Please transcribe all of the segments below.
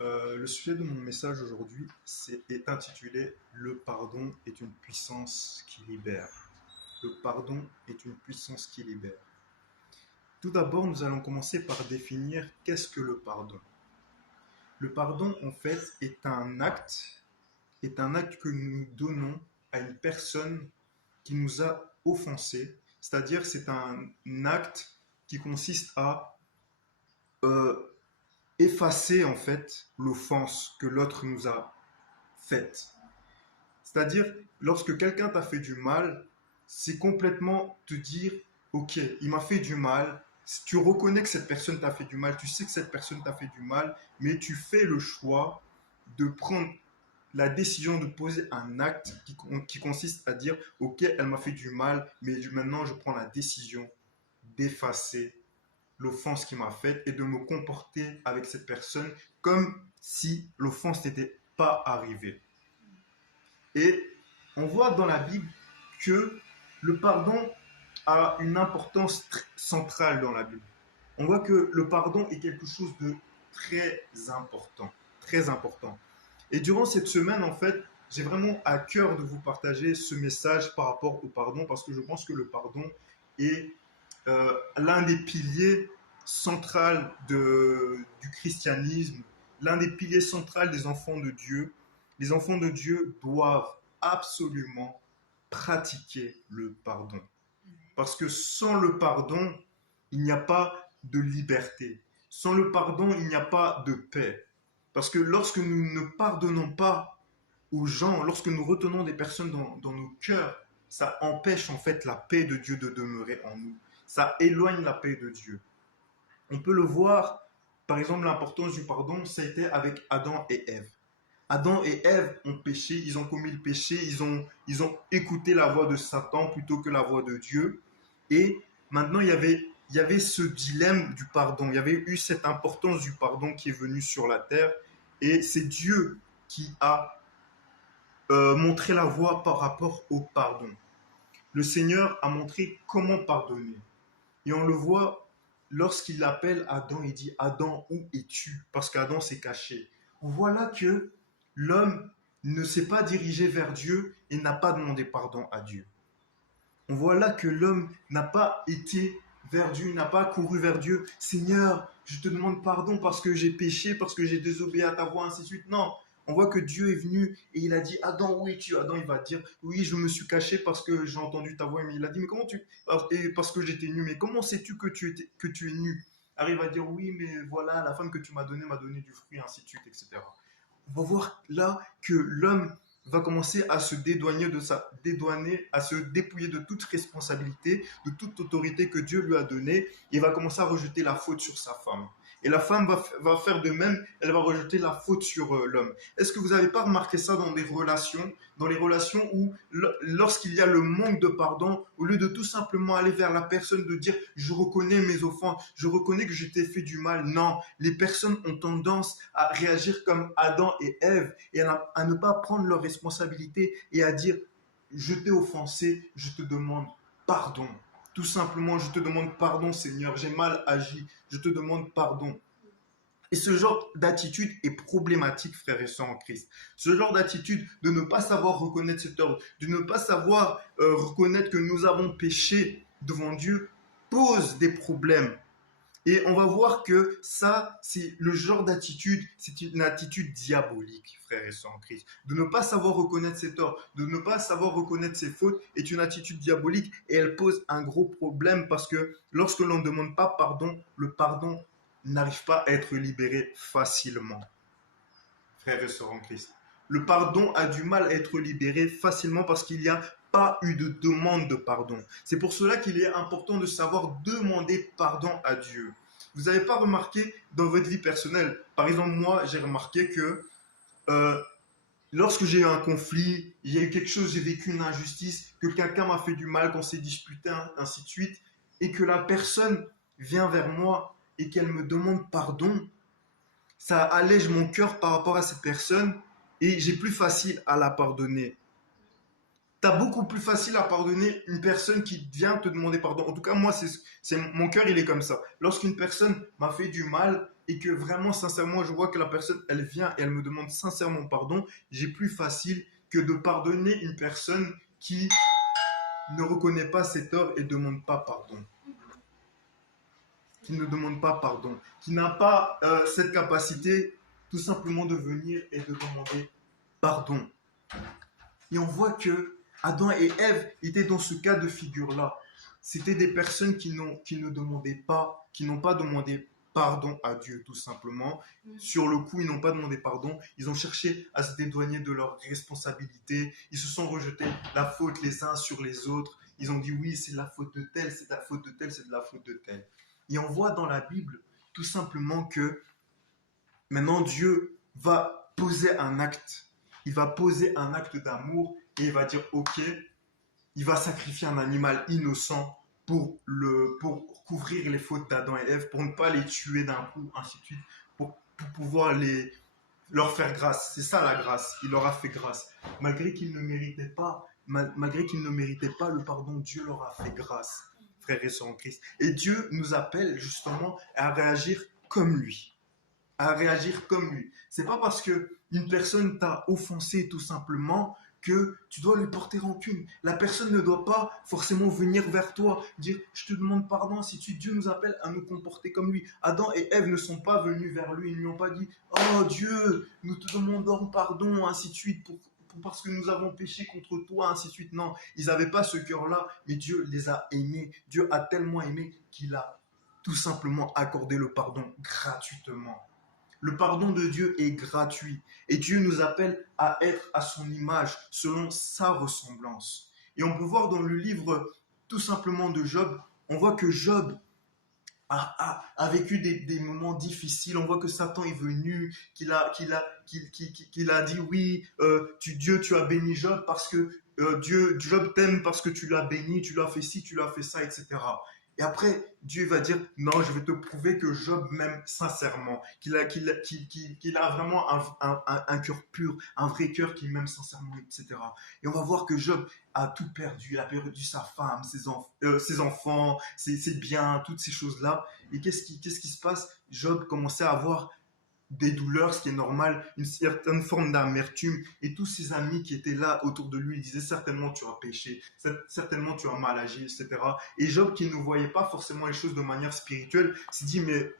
Le sujet de mon message aujourd'hui est intitulé Le pardon est une puissance qui libère. Le pardon est une puissance qui libère. Tout d'abord, nous allons commencer par définir qu'est-ce que le pardon. Le pardon, en fait, est un acte que nous donnons à une personne qui nous a offensés. C'est-à-dire, c'est un acte qui consiste à euh, effacer en fait l'offense que l'autre nous a faite. C'est-à-dire, lorsque quelqu'un t'a fait du mal, c'est complètement te dire, ok, il m'a fait du mal, tu reconnais que cette personne t'a fait du mal, tu sais que cette personne t'a fait du mal, mais tu fais le choix de prendre la décision de poser un acte qui consiste à dire, ok, elle m'a fait du mal, mais maintenant je prends la décision d'effacer l'offense qui m'a faite et de me comporter avec cette personne comme si l'offense n'était pas arrivée. Et on voit dans la Bible que le pardon a une importance centrale dans la Bible. On voit que le pardon est quelque chose de très important, très important. Et durant cette semaine, en fait, j'ai vraiment à cœur de vous partager ce message par rapport au pardon parce que je pense que le pardon est l'un des piliers centraux du christianisme, l'un des piliers centraux des enfants de Dieu. Les enfants de Dieu doivent absolument pratiquer le pardon. Parce que sans le pardon, il n'y a pas de liberté. Sans le pardon, il n'y a pas de paix. Parce que lorsque nous ne pardonnons pas aux gens, lorsque nous retenons des personnes dans nos cœurs, ça empêche en fait la paix de Dieu de demeurer en nous. Ça éloigne la paix de Dieu. On peut le voir, par exemple, l'importance du pardon, ça a été avec Adam et Ève. Adam et Ève ont péché, ils ont commis le péché, ils ont écouté la voix de Satan plutôt que la voix de Dieu. Et maintenant, il y avait ce dilemme du pardon, il y avait eu cette importance du pardon qui est venue sur la terre. Et c'est Dieu qui a montré la voie par rapport au pardon. Le Seigneur a montré comment pardonner. Et on le voit lorsqu'il appelle Adam, il dit Adam, où es-tu? Parce qu'Adam s'est caché. On voit là que l'homme ne s'est pas dirigé vers Dieu et n'a pas demandé pardon à Dieu. On voit là que l'homme n'a pas été vers Dieu, n'a pas couru vers Dieu. Seigneur, je te demande pardon parce que j'ai péché, parce que j'ai désobéi à ta voix, ainsi de suite. Non, on voit que Dieu est venu et il a dit Adam, où es-tu? Adam, il va dire oui, je me suis caché parce que j'ai entendu ta voix. Mais il a dit mais comment tu. Et parce que j'étais nu. Mais comment sais-tu que tu es nu? Alors il va dire oui, mais voilà, la femme que tu m'a donné du fruit, ainsi de suite, etc. On va voir là que l'homme va commencer à se dédouaner, à se dépouiller de toute responsabilité, de toute autorité que Dieu lui a donnée, et va commencer à rejeter la faute sur sa femme. Et la femme va faire de même, elle va rejeter la faute sur l'homme. Est-ce que vous n'avez pas remarqué ça dans les relations où lorsqu'il y a le manque de pardon, au lieu de tout simplement aller vers la personne, de dire je reconnais mes offenses, je reconnais que je t'ai fait du mal, non, les personnes ont tendance à réagir comme Adam et Ève et à ne pas prendre leurs responsabilités et à dire je t'ai offensé, je te demande pardon. Tout simplement, je te demande pardon, Seigneur, j'ai mal agi, je te demande pardon. Et ce genre d'attitude est problématique, frères et sœurs en Christ. Ce genre d'attitude de ne pas savoir reconnaître cet ordre, de ne pas savoir reconnaître que nous avons péché devant Dieu, pose des problèmes. Et on va voir que ça, c'est le genre d'attitude, c'est une attitude diabolique, frères et sœurs en Christ. De ne pas savoir reconnaître ses torts, de ne pas savoir reconnaître ses fautes est une attitude diabolique et elle pose un gros problème parce que lorsque l'on ne demande pas pardon, le pardon n'arrive pas à être libéré facilement, frères et sœurs en Christ. Le pardon a du mal à être libéré facilement parce qu'il n'y a pas eu de demande de pardon. C'est pour cela qu'il est important de savoir demander pardon à Dieu. Vous n'avez pas remarqué dans votre vie personnelle, par exemple moi j'ai remarqué que euh, lorsque j'ai eu un conflit, il y a eu quelque chose, j'ai vécu une injustice, que quelqu'un m'a fait du mal, qu'on s'est disputé, ainsi de suite, et que la personne vient vers moi et qu'elle me demande pardon, ça allège mon cœur par rapport à cette personne et j'ai plus facile à la pardonner. T'as beaucoup plus facile à pardonner une personne qui vient te demander pardon. En tout cas, moi, c'est mon cœur, il est comme ça. Lorsqu'une personne m'a fait du mal et que vraiment, sincèrement, je vois que la personne, elle vient et elle me demande sincèrement pardon, j'ai plus facile que de pardonner une personne qui ne reconnaît pas ses torts et ne demande pas pardon. Qui ne demande pas pardon. Qui n'a pas cette capacité tout simplement de venir et de demander pardon. Et on voit que Adam et Ève étaient dans ce cas de figure-là. C'était des personnes qui ne demandaient pas, qui n'ont pas demandé pardon à Dieu, tout simplement. Sur le coup, ils n'ont pas demandé pardon. Ils ont cherché à se dédouaner de leurs responsabilités. Ils se sont rejetés la faute les uns sur les autres. Ils ont dit oui, c'est la faute de tel, c'est la faute de tel, c'est de la faute de tel. Et on voit dans la Bible tout simplement que maintenant Dieu va poser un acte. Il va poser un acte d'amour et il va dire ok, il va sacrifier un animal innocent pour couvrir les fautes d'Adam et Ève, pour ne pas les tuer d'un coup, ainsi de suite, pour pouvoir leur faire grâce. C'est ça la grâce. Il leur a fait grâce. Malgré qu'ils ne méritaient pas, le pardon, Dieu leur a fait grâce, frères et sœurs en Christ. Et Dieu nous appelle justement à réagir comme lui. À réagir comme lui. C'est pas parce que une personne t'a offensé tout simplement que tu dois lui porter rancune. La personne ne doit pas forcément venir vers toi, dire je te demande pardon, ainsi de suite. Dieu nous appelle à nous comporter comme lui. Adam et Ève ne sont pas venus vers lui, ils ne lui ont pas dit oh Dieu, nous te demandons pardon, ainsi de suite, parce que nous avons péché contre toi, ainsi de suite. Non, ils n'avaient pas ce cœur-là, mais Dieu les a aimés. Dieu a tellement aimé qu'il a tout simplement accordé le pardon gratuitement. Le pardon de Dieu est gratuit et Dieu nous appelle à être à son image, selon sa ressemblance. Et on peut voir dans le livre tout simplement de Job, on voit que Job a vécu des moments difficiles. On voit que Satan est venu, qu'il a dit oui, Dieu, tu as béni Job parce que Job t'aime parce que tu l'as béni, tu l'as fait ci, tu l'as fait ça, etc. Et après, Dieu va dire, non, je vais te prouver que Job m'aime sincèrement, qu'il a vraiment un cœur pur, un vrai cœur qui m'aime sincèrement, etc. Et on va voir que Job a tout perdu. Il a perdu sa femme, ses enfants, ses biens, toutes ces choses-là. Et qu'est-ce qui se passe? Job commençait à avoir des douleurs, ce qui est normal, une certaine forme d'amertume. Et tous ses amis qui étaient là autour de lui disaient certainement tu as péché, certainement tu as mal agi, etc. Et Job, qui ne voyait pas forcément les choses de manière spirituelle, s'est dit mais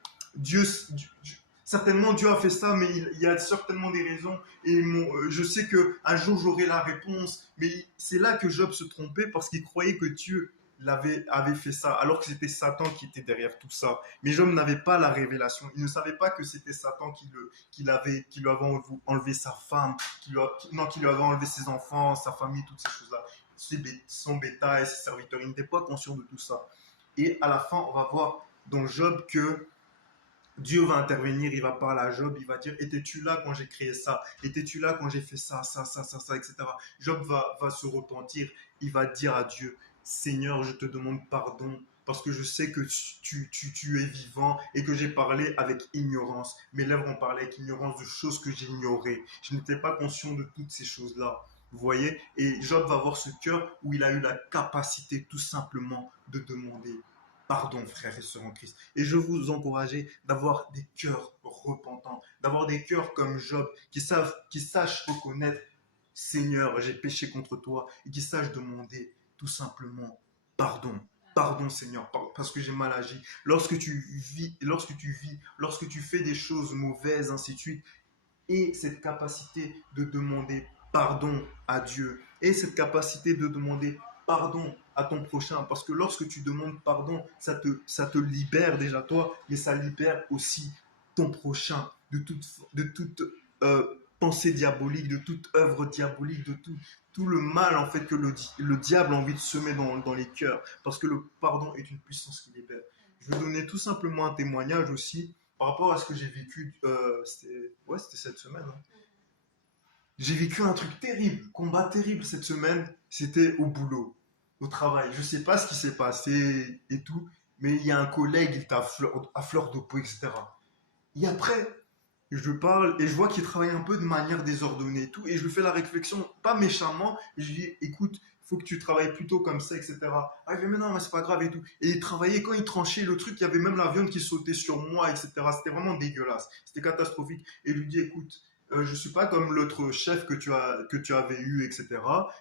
certainement Dieu a fait ça, mais il y a certainement des raisons. Et je sais qu'un jour j'aurai la réponse. Mais c'est là que Job se trompait parce qu'il croyait que Dieu avait fait ça, alors que c'était Satan qui était derrière tout ça. Mais Job n'avait pas la révélation. Il ne savait pas que c'était Satan qui lui avait enlevé sa femme, qui lui avait enlevé ses enfants, sa famille, toutes ces choses-là. Son bétail, ses serviteurs. Il n'était pas conscient de tout ça. Et à la fin, on va voir dans Job que Dieu va intervenir, il va parler à Job, il va dire, étais-tu là quand j'ai créé ça? Étais-tu là quand j'ai fait ça, etc. Job va se repentir, il va dire à Dieu, Seigneur, je te demande pardon parce que je sais que tu es vivant et que j'ai parlé avec ignorance. Mes lèvres ont parlé avec ignorance de choses que j'ignorais. Je n'étais pas conscient de toutes ces choses-là. Vous voyez? Et Job va avoir ce cœur où il a eu la capacité tout simplement de demander pardon, frères et sœurs en Christ. Et je vous encourager d'avoir des cœurs repentants, d'avoir des cœurs comme Job, qui sachent reconnaître, Seigneur, j'ai péché contre toi, et qui sachent demander tout simplement pardon. Pardon, Seigneur, parce que j'ai mal agi. Lorsque tu fais des choses mauvaises, ainsi de suite, et cette capacité de demander pardon à Dieu, et cette capacité de demander pardon à ton prochain, parce que lorsque tu demandes pardon, ça te libère déjà toi, mais ça libère aussi ton prochain de toute pensée diabolique, de toute œuvre diabolique, de tout le mal en fait que le diable a envie de semer dans les cœurs, parce que le pardon est une puissance qui libère. Je vais donner tout simplement un témoignage aussi par rapport à ce que j'ai vécu, c'était cette semaine. Hein. J'ai vécu un truc terrible, combat terrible cette semaine, c'était au boulot, au travail. Je ne sais pas ce qui s'est passé et tout, mais il y a un collègue, il était à fleur de peau, etc. Et après, je parle et je vois qu'il travaille un peu de manière désordonnée et tout, et je lui fais la réflexion, pas méchamment, et je lui dis, écoute, il faut que tu travailles plutôt comme ça, etc. Ah, il fait, mais non, mais c'est pas grave et tout. Et il travaillait, quand il tranchait le truc, il y avait même la viande qui sautait sur moi, etc. C'était vraiment dégueulasse, c'était catastrophique. Et je lui dis, écoute, je suis pas comme l'autre chef que tu avais eu, etc.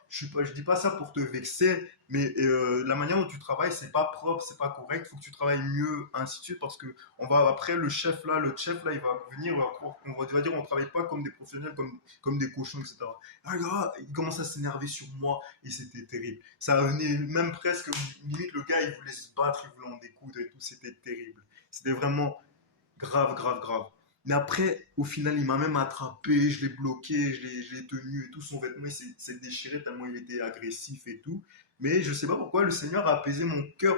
Je dis pas ça pour te vexer, mais la manière dont tu travailles, c'est pas propre, c'est pas correct, il faut que tu travailles mieux, ainsi de suite, parce que on va après le chef là, il va venir, il va dire on travaille pas comme des professionnels, comme des cochons, etc. Ah, là, il commence à s'énerver sur moi et c'était terrible. Ça venait même presque, limite le gars il voulait se battre, il voulait en découdre et tout, c'était terrible. C'était vraiment grave, grave, grave. Mais après, au final, il m'a même attrapé, je l'ai bloqué, je l'ai tenu et tout. Son vêtement il s'est déchiré tellement il était agressif et tout. Mais je sais pas pourquoi le Seigneur a apaisé mon cœur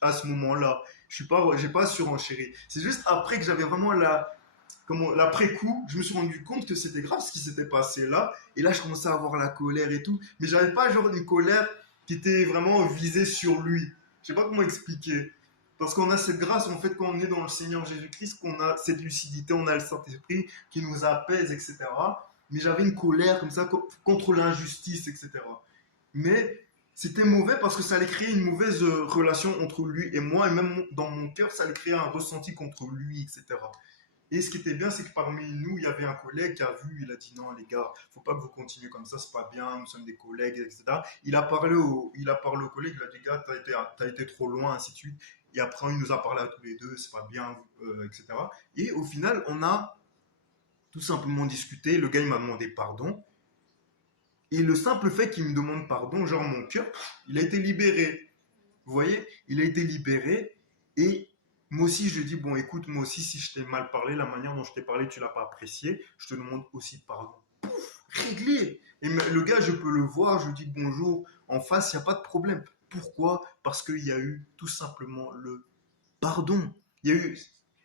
à ce moment-là. J'ai pas surenchéri. C'est juste après que j'avais vraiment l'après-coup, je me suis rendu compte que c'était grave ce qui s'était passé là. Et là, je commençais à avoir la colère et tout. Mais j'avais pas genre une colère qui était vraiment visée sur lui. Je sais pas comment expliquer. Parce qu'on a cette grâce, en fait, quand on est dans le Seigneur Jésus-Christ, qu'on a cette lucidité, on a le Saint-Esprit qui nous apaise, etc. Mais j'avais une colère comme ça contre l'injustice, etc. Mais c'était mauvais parce que ça allait créer une mauvaise relation entre lui et moi, et même dans mon cœur, ça allait créer un ressenti contre lui, etc. Et ce qui était bien, c'est que parmi nous, il y avait un collègue qui a vu, il a dit non, les gars, faut pas que vous continuez comme ça, c'est pas bien, nous sommes des collègues, etc. Il a parlé au collègue, il a dit, gars, t'as été trop loin, ainsi de suite. Et après, il nous a parlé à tous les deux, c'est pas bien, etc. Et au final, on a tout simplement discuté. Le gars, il m'a demandé pardon. Et le simple fait qu'il me demande pardon, genre mon cœur, il a été libéré. Vous voyez, il a été libéré. Et moi aussi, je lui ai dit, bon, écoute, moi aussi, si je t'ai mal parlé, la manière dont je t'ai parlé, tu l'as pas apprécié, je te demande aussi pardon. Réglé. Et le gars, je peux le voir, je lui dis bonjour en face, il n'y a pas de problème. Pourquoi? Parce qu'il y a eu tout simplement le pardon. Il y a eu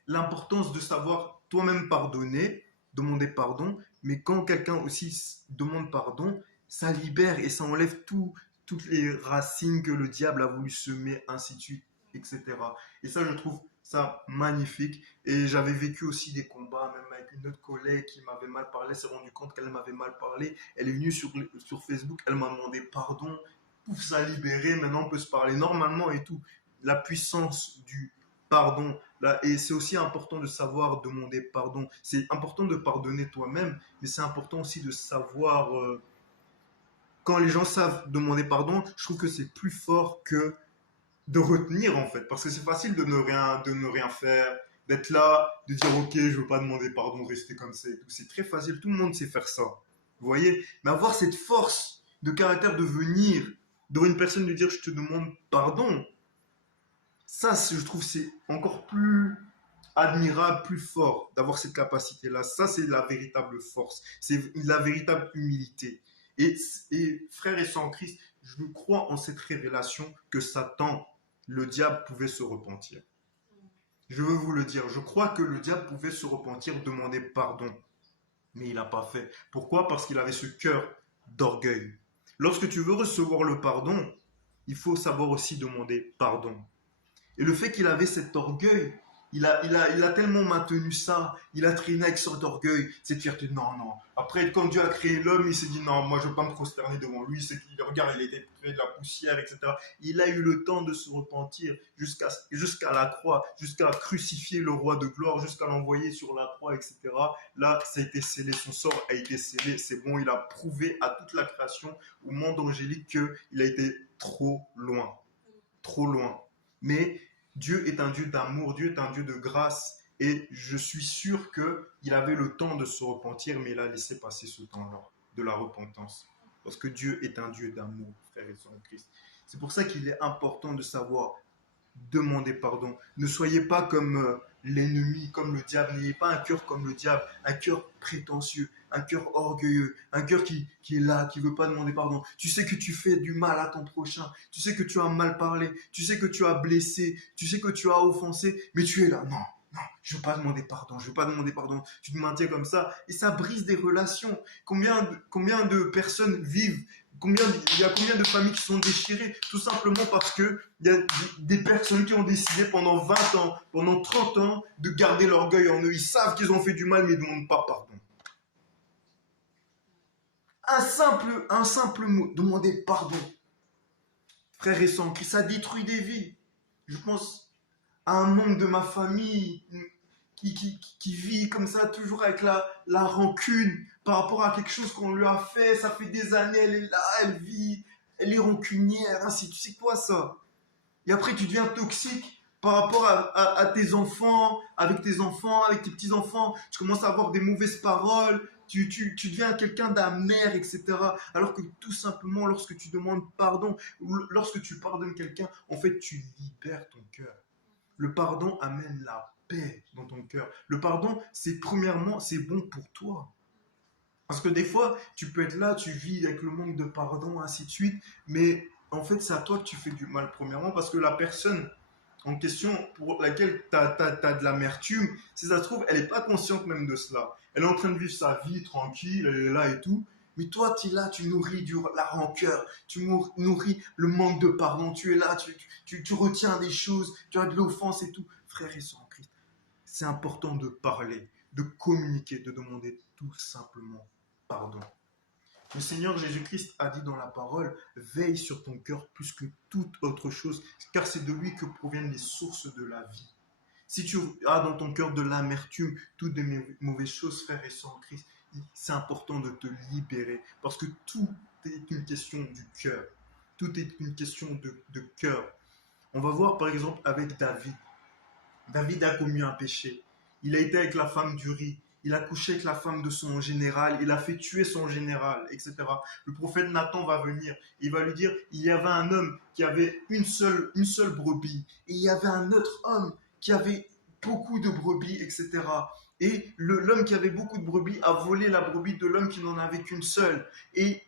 l'importance de savoir toi-même pardonner, demander pardon, mais quand quelqu'un aussi demande pardon, ça libère et ça enlève toutes les racines que le diable a voulu semer, ainsi de suite, etc. Et ça, je trouve ça magnifique. Et j'avais vécu aussi des combats, même avec une autre collègue qui m'avait mal parlé, s'est rendu compte qu'elle m'avait mal parlé. Elle est venue sur Facebook, elle m'a demandé pardon. Pouf, ça a libéré, maintenant on peut se parler normalement et tout. La puissance du pardon. Là, et c'est aussi important de savoir demander pardon. C'est important de pardonner toi-même, mais c'est important aussi de savoir, quand les gens savent demander pardon, je trouve que c'est plus fort que de retenir en fait. Parce que c'est facile de ne rien faire, d'être là, de dire ok, je veux pas demander pardon, rester comme ça et tout. C'est très facile, tout le monde sait faire ça. Vous voyez? Mais avoir cette force de caractère de venir devant une personne, de dire je te demande pardon, ça, je trouve, c'est encore plus admirable, plus fort d'avoir cette capacité-là. Ça, c'est la véritable force. C'est la véritable humilité. Et, et frères et sœurs en Christ, je crois en cette révélation que Satan, le diable, pouvait se repentir. Je veux vous le dire. Je crois que le diable pouvait se repentir, demander pardon. Mais il n'a pas fait. Pourquoi? Parce qu'il avait ce cœur d'orgueil. Lorsque tu veux recevoir le pardon, il faut savoir aussi demander pardon. Et le fait qu'il avait cet orgueil, il a tellement maintenu ça, il a traîné avec cet orgueil, cette fierté, non, non. Après, quand Dieu a créé l'homme, il s'est dit, non, moi je ne veux pas me prosterner devant lui, c'est qu'il regarde, il a été fait de la poussière, etc. Il a eu le temps de se repentir jusqu'à la croix, jusqu'à crucifier le roi de gloire, jusqu'à l'envoyer sur la croix, etc. Là, ça a été scellé, son sort a été scellé, c'est bon, il a prouvé à toute la création, au monde angélique, qu'il a été trop loin, trop loin. Mais Dieu est un Dieu d'amour, Dieu est un Dieu de grâce. Et je suis sûr qu'il avait le temps de se repentir, mais il a laissé passer ce temps-là, de la repentance. Parce que Dieu est un Dieu d'amour, frères et sœurs en Christ. C'est pour ça qu'il est important de savoir demandez pardon. Ne soyez pas comme l'ennemi, comme le diable. N'ayez pas un cœur comme le diable, un cœur prétentieux, un cœur orgueilleux, un cœur qui est là, qui ne veut pas demander pardon. Tu sais que tu fais du mal à ton prochain, tu sais que tu as mal parlé, tu sais que tu as blessé, tu sais que tu as offensé, mais tu es là. Non, non, je ne veux pas demander pardon, je ne veux pas demander pardon. Tu te maintiens comme ça et ça brise des relations. Combien de personnes vivent il y a combien de familles qui sont déchirées tout simplement parce que il y a des personnes qui ont décidé pendant 20 ans, pendant 30 ans de garder l'orgueil en eux. Ils savent qu'ils ont fait du mal mais ils ne demandent pas pardon. Un simple mot, demander pardon. Frère et sœurs, ça détruit des vies. Je pense à un membre de ma famille qui vit comme ça, toujours avec la rancune par rapport à quelque chose qu'on lui a fait. Ça fait des années, elle est là, elle vit, elle est rancunière, ainsi. Tu sais quoi ça? Et après, tu deviens toxique par rapport à tes enfants, avec tes petits-enfants. Tu commences à avoir des mauvaises paroles. Tu deviens quelqu'un d'amer, etc. Alors que tout simplement, lorsque tu demandes pardon, ou lorsque tu pardonnes quelqu'un, en fait, tu libères ton cœur. Le pardon amène la paix dans ton cœur. Le pardon, c'est premièrement, c'est bon pour toi. Parce que des fois, tu peux être là, tu vis avec le manque de pardon, ainsi de suite, mais en fait, c'est à toi que tu fais du mal, premièrement, parce que la personne en question pour laquelle tu as de l'amertume, si ça se trouve, elle n'est pas consciente même de cela. Elle est en train de vivre sa vie tranquille, elle est là et tout, mais toi, tu es là, tu nourris la rancœur, tu nourris le manque de pardon, tu es là, tu retiens des choses, tu as de l'offense et tout. Frères et sœurs en Christ, c'est important de parler, de communiquer, de demander tout simplement pardon. Le Seigneur Jésus-Christ a dit dans la parole, veille sur ton cœur plus que toute autre chose, car c'est de lui que proviennent les sources de la vie. Si tu as dans ton cœur de l'amertume, toutes des mauvaises choses, frères et sœurs en Christ, c'est important de te libérer, parce que tout est une question du cœur. Tout est une question de cœur. On va voir par exemple avec David. David a commis un péché. Il a été avec la femme d'Uri. Il a couché avec la femme de son général. Il a fait tuer son général, etc. Le prophète Nathan va venir. Il va lui dire, il y avait un homme qui avait une seule brebis. Et il y avait un autre homme qui avait beaucoup de brebis, etc. Et l'homme qui avait beaucoup de brebis a volé la brebis de l'homme qui n'en avait qu'une seule. Et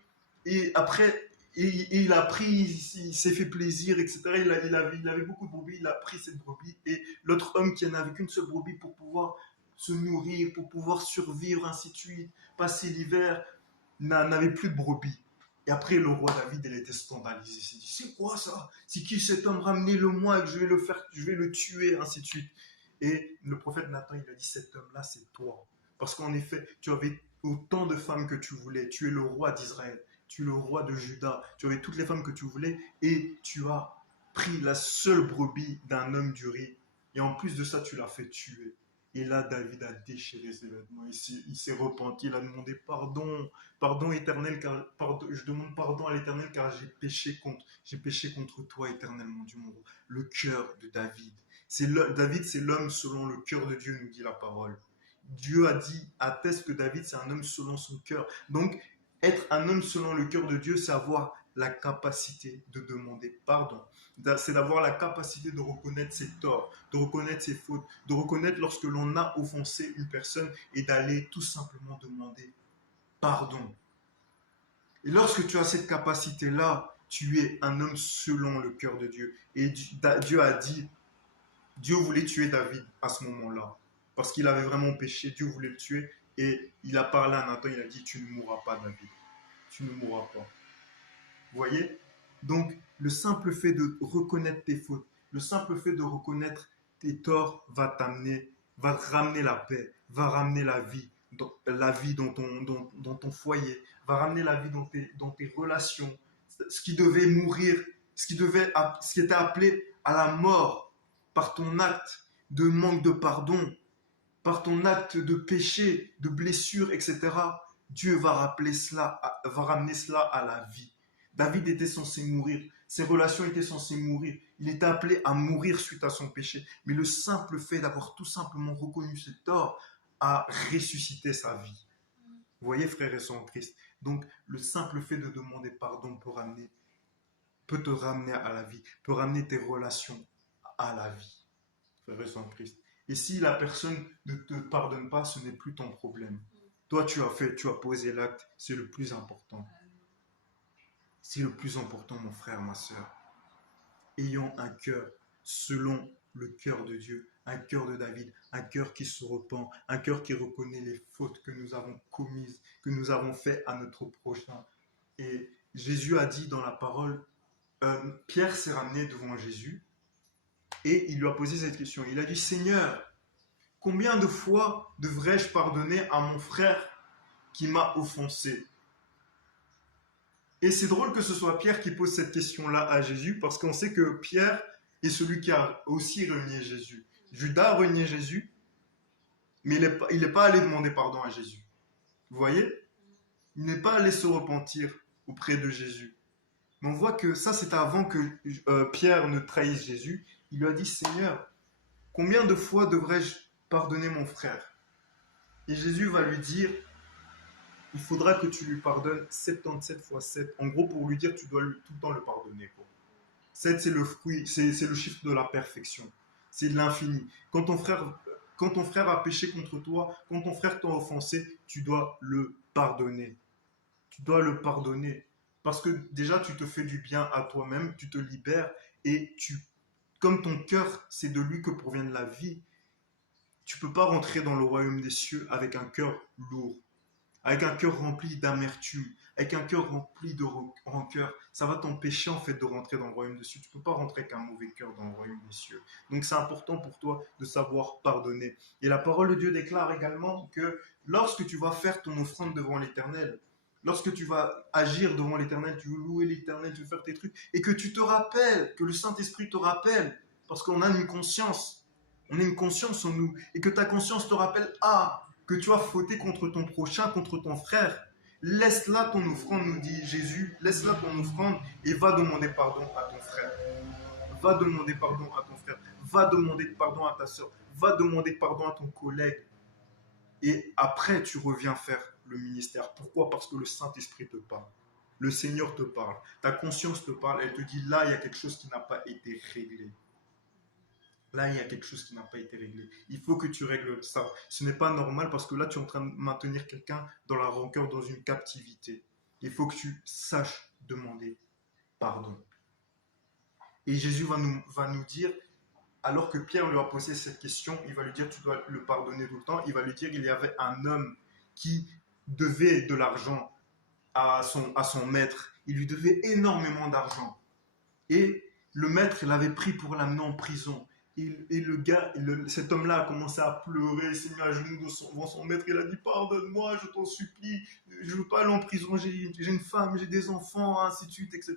après, et il a pris, il s'est fait plaisir, etc. Il avait beaucoup de brebis, il a pris cette brebis. Et l'autre homme qui n'avait qu'une seule brebis pour pouvoir se nourrir, pour pouvoir survivre, ainsi de suite, passer l'hiver, n'avait plus de brebis. Et après, le roi David, il était scandalisé. Il s'est dit, c'est quoi ça? C'est qui cet homme? Ramenez-le-moi et que je vais le tuer, ainsi de suite. Et le prophète Nathan, il a dit, cet homme-là, c'est toi. Parce qu'en effet, tu avais autant de femmes que tu voulais. Tu es le roi d'Israël. Tu es le roi de Juda. Tu avais toutes les femmes que tu voulais. Et tu as pris la seule brebis d'un homme du riz. Et en plus de ça, tu l'as fait tuer. Et là, David a déchiré ses vêtements. Il s'est repenti. Il a demandé pardon. Pardon éternel, je demande pardon à l'éternel car j'ai péché contre toi, éternel, mon Dieu, mon roi. Le cœur de David. David, c'est l'homme selon le cœur de Dieu, nous dit la parole. Dieu a dit, atteste que David, c'est un homme selon son cœur. Donc, être un homme selon le cœur de Dieu, c'est avoir la capacité de demander pardon. C'est d'avoir la capacité de reconnaître ses torts, de reconnaître ses fautes, de reconnaître lorsque l'on a offensé une personne et d'aller tout simplement demander pardon. Et lorsque tu as cette capacité-là, tu es un homme selon le cœur de Dieu. Et Dieu a dit, Dieu voulait tuer David à ce moment-là. Parce qu'il avait vraiment péché, Dieu voulait le tuer. Et il a parlé à Nathan, il a dit, tu ne mourras pas, David. Tu ne mourras pas. Vous voyez? Donc, le simple fait de reconnaître tes fautes, le simple fait de reconnaître tes torts va te ramener la paix, va ramener la vie dans ton foyer, va ramener la vie dans tes relations. Ce qui devait mourir, ce qui était appelé à la mort par ton acte de manque de pardon, par ton acte de péché, de blessure, etc. Dieu va ramener cela à la vie. David était censé mourir, ses relations étaient censées mourir, il était appelé à mourir suite à son péché. Mais le simple fait d'avoir tout simplement reconnu ses torts a ressuscité sa vie. Vous voyez, frères et sœurs en Christ. Donc, le simple fait de demander pardon peut te ramener à la vie, peut ramener tes relations à la vie, frères et sœurs en Christ. Et si la personne ne te pardonne pas, ce n'est plus ton problème. Toi, tu as posé l'acte, c'est le plus important. C'est le plus important, mon frère, ma soeur. Ayons un cœur selon le cœur de Dieu, un cœur de David, un cœur qui se repent, un cœur qui reconnaît les fautes que nous avons commises, que nous avons faites à notre prochain. Et Jésus a dit dans la parole, Pierre s'est ramené devant Jésus et il lui a posé cette question. Il a dit, Seigneur, combien de fois devrais-je pardonner à mon frère qui m'a offensé? Et c'est drôle que ce soit Pierre qui pose cette question-là à Jésus, parce qu'on sait que Pierre est celui qui a aussi renié Jésus. Judas a renié Jésus, mais il n'est pas allé demander pardon à Jésus. Vous voyez? Il n'est pas allé se repentir auprès de Jésus. Mais on voit que ça, c'est avant que Pierre ne trahisse Jésus. Il lui a dit, Seigneur, combien de fois devrais-je pardonner mon frère? Et Jésus va lui dire, il faudra que tu lui pardonnes 77 fois 7. En gros, pour lui dire, tu dois tout le temps le pardonner. 7, c'est le fruit, c'est le chiffre de la perfection. C'est de l'infini. Quand ton frère a péché contre toi, quand ton frère t'a offensé, tu dois le pardonner. Tu dois le pardonner. Parce que déjà, tu te fais du bien à toi-même, tu te libères et comme ton cœur, c'est de lui que provient de la vie, tu ne peux pas rentrer dans le royaume des cieux avec un cœur lourd, avec un cœur rempli d'amertume, avec un cœur rempli de rancœur. Ça va t'empêcher en fait de rentrer dans le royaume des cieux. Tu ne peux pas rentrer avec un mauvais cœur dans le royaume des cieux. Donc c'est important pour toi de savoir pardonner. Et la parole de Dieu déclare également que lorsque tu vas faire ton offrande devant l'Éternel, lorsque tu vas agir devant l'Éternel, tu veux louer l'Éternel, tu veux faire tes trucs, et que tu te rappelles, que le Saint-Esprit te rappelle, parce qu'on a une conscience, on a une conscience en nous, et que ta conscience te rappelle, que tu as fauté contre ton prochain, contre ton frère, laisse là ton offrande, nous dit Jésus, laisse là ton offrande, et va demander pardon à ton frère. Va demander pardon à ton frère, va demander pardon à ta soeur, va demander pardon à ton collègue, et après tu reviens faire le ministère. Pourquoi? Parce que le Saint-Esprit te parle. Le Seigneur te parle. Ta conscience te parle. Elle te dit, là, il y a quelque chose qui n'a pas été réglé. Là, il y a quelque chose qui n'a pas été réglé. Il faut que tu règles ça. Ce n'est pas normal parce que là, tu es en train de maintenir quelqu'un dans la rancœur, dans une captivité. Il faut que tu saches demander pardon. Et Jésus va nous dire, alors que Pierre lui a posé cette question, il va lui dire, tu dois le pardonner tout le temps. Il va lui dire, il y avait un homme qui devait de l'argent à son maître. Il lui devait énormément d'argent. Et le maître l'avait pris pour l'amener en prison. Et le gars, cet homme-là a commencé à pleurer, s'est mis à genoux devant son maître. Il a dit, pardonne-moi, je t'en supplie, je ne veux pas aller en prison, j'ai une femme, j'ai des enfants, ainsi de suite, etc.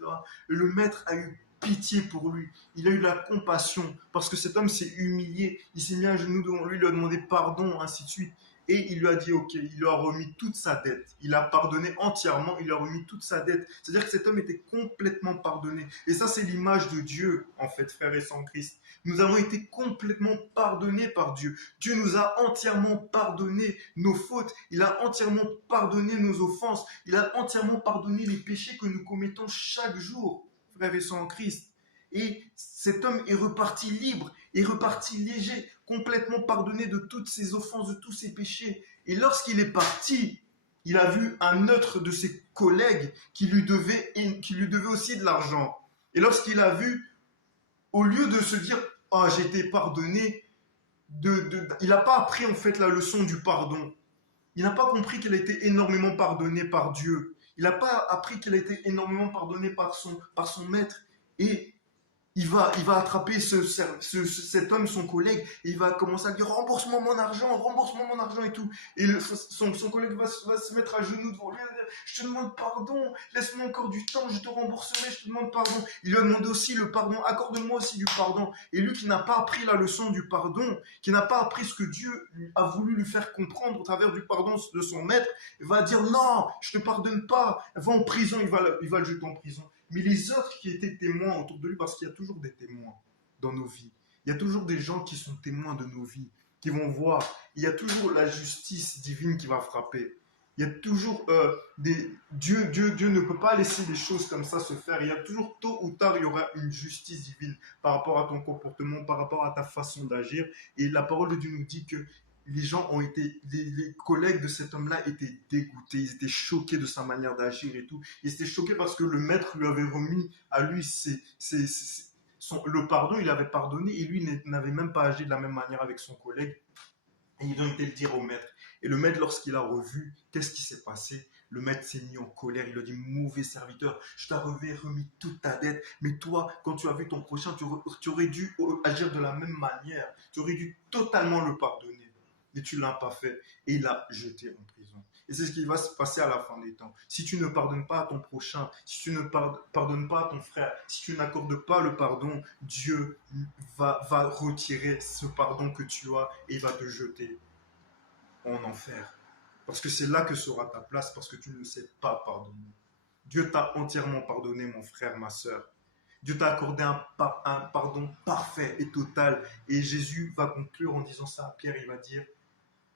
Et le maître a eu pitié pour lui. Il a eu la compassion parce que cet homme s'est humilié. Il s'est mis à genoux devant lui, il lui a demandé pardon, ainsi de suite. Et il lui a dit, ok, il lui a remis toute sa dette. Il a pardonné entièrement, il lui a remis toute sa dette. C'est-à-dire que cet homme était complètement pardonné. Et ça, c'est l'image de Dieu, en fait, frères et sœurs en Christ. Nous avons été complètement pardonnés par Dieu. Dieu nous a entièrement pardonné nos fautes. Il a entièrement pardonné nos offenses. Il a entièrement pardonné les péchés que nous commettons chaque jour, frères et sœurs en Christ. Et cet homme est reparti libre, est reparti léger, complètement pardonné de toutes ses offenses, de tous ses péchés. Et lorsqu'il est parti, il a vu un autre de ses collègues qui lui devait aussi de l'argent. Et lorsqu'il a vu, au lieu de se dire « Ah, j'ai été pardonné », il n'a pas appris en fait la leçon du pardon. Il n'a pas compris qu'il a été énormément pardonné par Dieu. Il n'a pas appris qu'il a été énormément pardonné par son maître. Et il va attraper cet homme, son collègue, et il va commencer à dire rembourse-moi mon argent et tout. Et son collègue va se mettre à genoux devant lui et dire je te demande pardon, laisse-moi encore du temps, je te rembourserai, je te demande pardon. Il lui a demandé aussi le pardon, accorde-moi aussi du pardon. Et lui qui n'a pas appris la leçon du pardon, qui n'a pas appris ce que Dieu a voulu lui faire comprendre au travers du pardon de son maître, il va dire non, je ne te pardonne pas, va en prison, il va le jeter en prison. Mais les autres qui étaient témoins autour de lui, parce qu'il y a toujours des témoins dans nos vies. Il y a toujours des gens qui sont témoins de nos vies, qui vont voir. Il y a toujours la justice divine qui va frapper. Il y a toujours Dieu ne peut pas laisser les choses comme ça se faire. Il y a toujours tôt ou tard, il y aura une justice divine par rapport à ton comportement, par rapport à ta façon d'agir. Et la parole de Dieu nous dit que les collègues de cet homme-là étaient dégoûtés, ils étaient choqués de sa manière d'agir et tout. Ils étaient choqués parce que le maître lui avait remis à lui le pardon, il avait pardonné et lui n'avait même pas agi de la même manière avec son collègue. Et ils ont été le dire au maître. Et le maître, lorsqu'il a revu, qu'est-ce qui s'est passé? Le maître s'est mis en colère, il lui a dit, mauvais serviteur, je t'avais remis toute ta dette, mais toi, quand tu as vu ton prochain, tu aurais dû agir de la même manière, tu aurais dû totalement le pardonner, mais tu ne l'as pas fait, et il l'a jeté en prison. Et c'est ce qui va se passer à la fin des temps. Si tu ne pardonnes pas à ton prochain, si tu ne pardonnes pas à ton frère, si tu n'accordes pas le pardon, Dieu va retirer ce pardon que tu as et il va te jeter en enfer. Parce que c'est là que sera ta place, parce que tu ne sais pas pardonner. Dieu t'a entièrement pardonné, mon frère, ma soeur. Dieu t'a accordé un pardon parfait et total. Et Jésus va conclure en disant ça à Pierre, il va dire,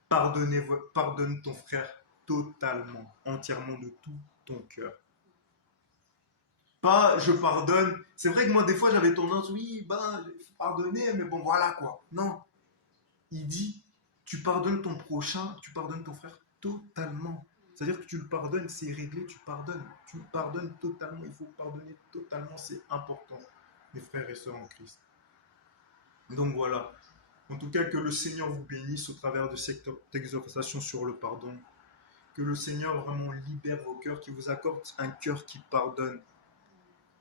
pardonne ton frère totalement, entièrement de tout ton cœur. Pas je pardonne. C'est vrai que moi, des fois, j'avais tendance, oui, ben, il faut pardonner, mais bon, voilà quoi. Non, il dit, tu pardonnes ton prochain, tu pardonnes ton frère totalement. C'est-à-dire que tu le pardonnes, c'est réglé, tu pardonnes. Tu le pardonnes totalement, il faut pardonner totalement, c'est important, mes frères et sœurs en Christ. Donc voilà. En tout cas, que le Seigneur vous bénisse au travers de cette exhortation sur le pardon. Que le Seigneur vraiment libère vos cœurs, qu'il vous accorde un cœur qui pardonne.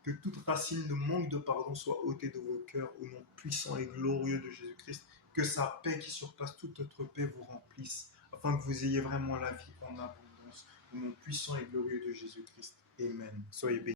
Que toute racine de manque de pardon soit ôtée de vos cœurs au nom puissant et glorieux de Jésus-Christ. Que sa paix qui surpasse toute autre paix vous remplisse, afin que vous ayez vraiment la vie en abondance au nom puissant et glorieux de Jésus-Christ. Amen. Soyez bénis.